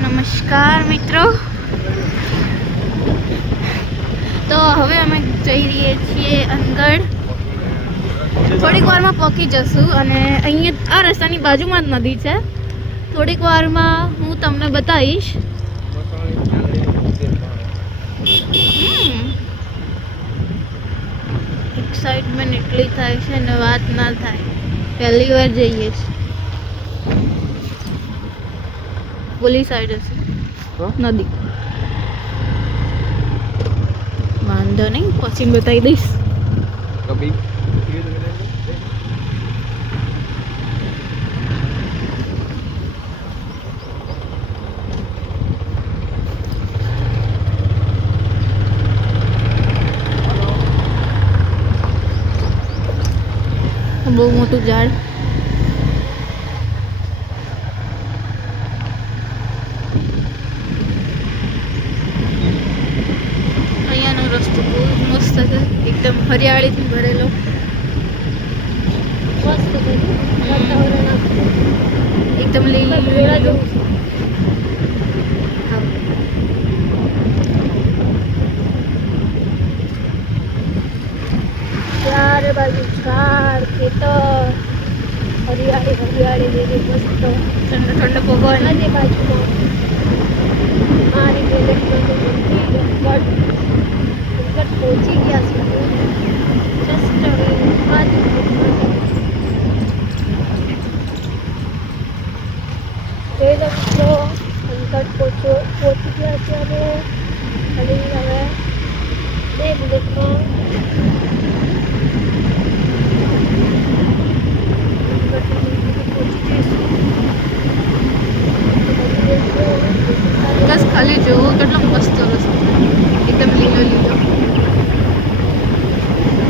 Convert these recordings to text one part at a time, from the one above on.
નમસ્કાર મિત્રો. તો હવે અમે જઈ રહ્યા છીએ અનગઢ. થોડીક વારમાં પહોંચી જશું અને અહીંયા આ રસ્તાની બાજુમાં જ નદી છે. થોડીક વારમાં હું તમને બતાવીશ. એક્સાઇટમેન્ટ એટલી થાય છે ને વાત ના થાય. પહેલી વાર જઈએ છીએ. ઓલી સાઈડ હશે નદી. વાંધો નહીં, પછી બતાવી દઈશ. બહુ મોટું ઝાડ. અહીંયાનો રસ્તો બહુ મસ્ત છે, એકદમ હરિયાળીથી ભરેલો. એકદમ લીલું. ચારે બાજુ ઝાડ, ખેતર, હરિયાળી હરિયાળી જેવી મસ્ત ઠંડો ઠંડો પવન. આજે બાજુમાં મારી પહોંચી ગયા છે. જસ્ટ હવે બાજુ મિત્રો અંકટ પહોંચી ગયા છે. અમે ખાલી હવે 2 મિનિટમાં બસ ખાલી જોવો કેટલો મસ્ત રસ્તો, એકદમ લીલો લીલો.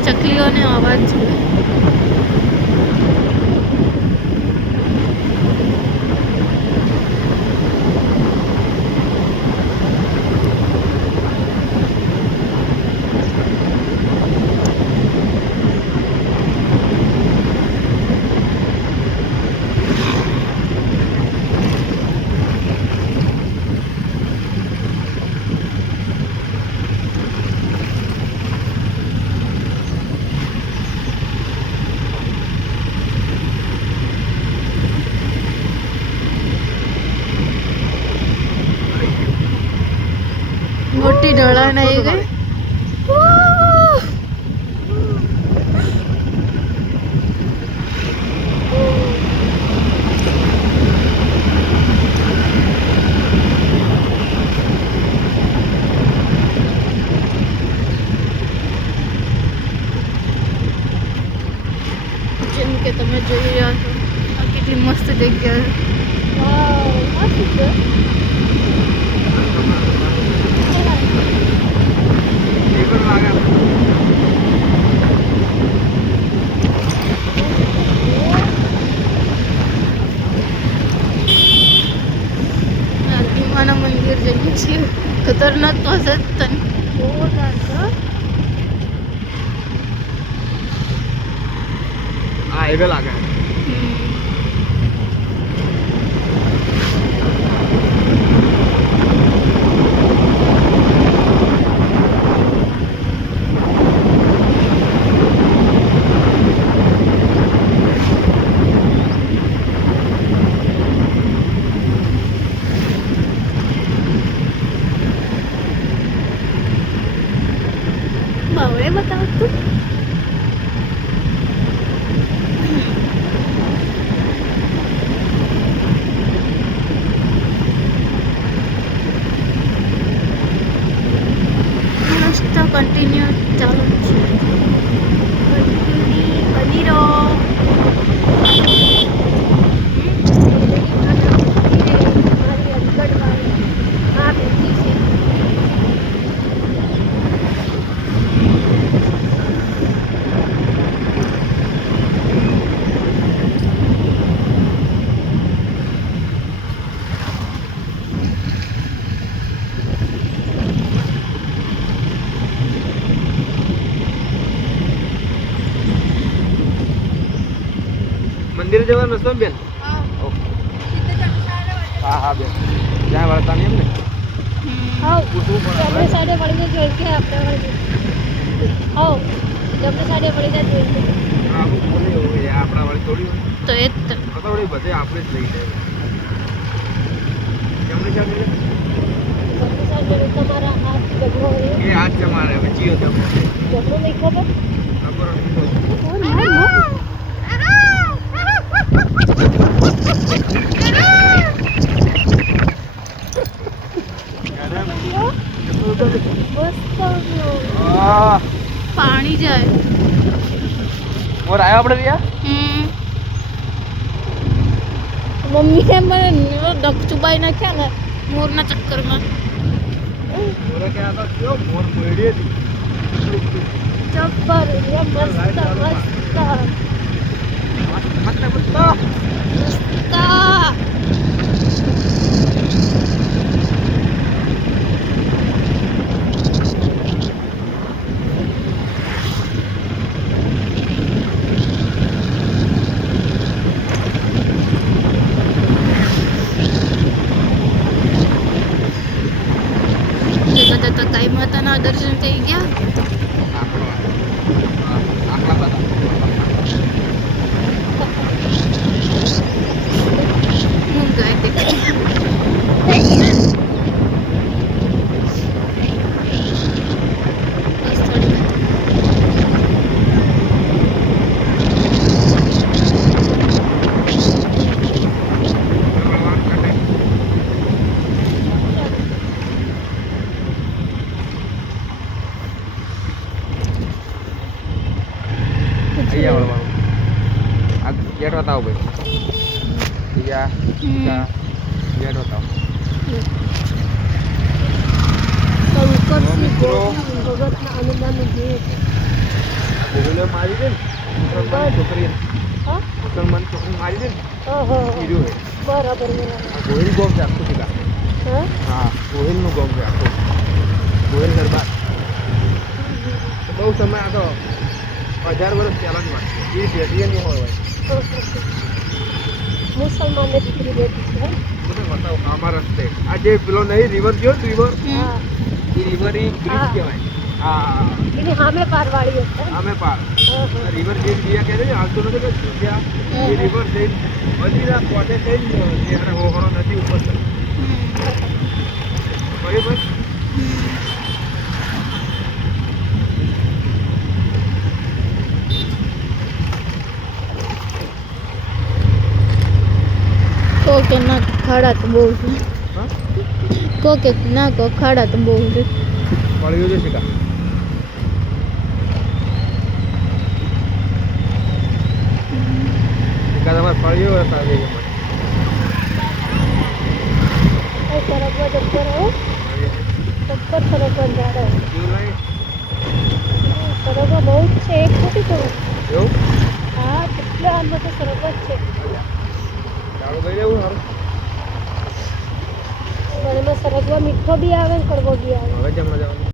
ચકલીઓનો અવાજ છે. મોટી ઢળાણ આવી ગઈ. જેમ કે તમે જોઈ રહ્યા છો, આ કેટલી મસ્ત જગ્યા છે. મંદિર જઈએ છીએ. ખતરનાક તો હશે જ તને. હા, એવે લાગે. બાવળે બતાવતું. રસ્તો કન્ટિન્યુ ચાલુ છે. બની રહો. મંદિર જવાનું છે બેન? હા. હા હા બેન. જ્યાં વળતા નહીં એમ ને આવ પૂછવું પડે જમણી સાઈડે વળીને જોઈ કે આપણે વળી આવ જમણી સાઈડે વળીને જોઈ કે હા હું બોલે હોય આપણા વાળી થોડી હોય તો એ જ તો. આ તો વળી બધે આપણે જ લઈ જાય જમણી સાઈડ જમણી સાઈડે તમારા હાથ જમણો હોય એ હાથ જમાડે હવે જીઓ જમો જમણો નહીં ખબર ખબર પાણી જાય. મોર આવ્યો આપણે રિયા મમ્મીએ મને ડક ચુબાઈ નાખ્યા ને મોરના ચક્કરમાં. મોરે ક્યાં તો કયો મોર મોડી હતી જબ્બર મસ્ત મસ્ત તા. જતા જતા કાઈ માતાના દર્શન થઈ ગયા. આખલા બધા હું ગઈ તે બસ થોડી અહીંયા વળવાનું આ ગેટ બતાવો ભાઈ અહીંયા ગેટ બતાવો ભગતના અનુદાનનું ગીત ગોગલે મારી દે ને મુસલમાન છોકરી હા મુસલમાન છોકરી મારી દે ને ઓહો હીરો હે બરાબર બરાબર આ ગોહિલ ગોમ છે આખું ટીકા હા હા ગોહિલનું ગોમ છે આખું ગોહિલ દરબાર બહુ સમય આ તો 1000 વર્ષ પહેલાંની વાત છે એ પેઢીની હોય મુસલમાનને દીકરી બેઠી છે મને બતાવો આમાં રસ્તે આ જે પેલો નહીં રિવર ગયો રિવર હા એ રિવર એ બ્રિજ હા. કહેવાય હા એની સામે પારવાળી હશે આમે પાર ઓહો. રિવર ગેટ દિયા કહે છે હાલતો નથી કે ત્યાં એ રિવર જઈને બધી કોટે જઈને ત્યારે હોહરો નદી ઉપર છે બરાબર કો કે ના ખાડા તો બહુ છે. હા કો કે ના કો ખાડા તો બહુ છે. પડ્યું છે શીખા શીખા તમારે પડ્યું હતા એ એ સરગવા જબ્બર હો જબ્બર સરગવા ઝાડ હે. સરગવા બહુ જ છે એક નથી તો એવું હા કેટલા આમાં તો સરગવા જ છે ચાલુ કરી દેવું સારું પણ એમાં સરગવા મીઠો બી આવે ને કડવો બી આવે હવે જમવા જવાનું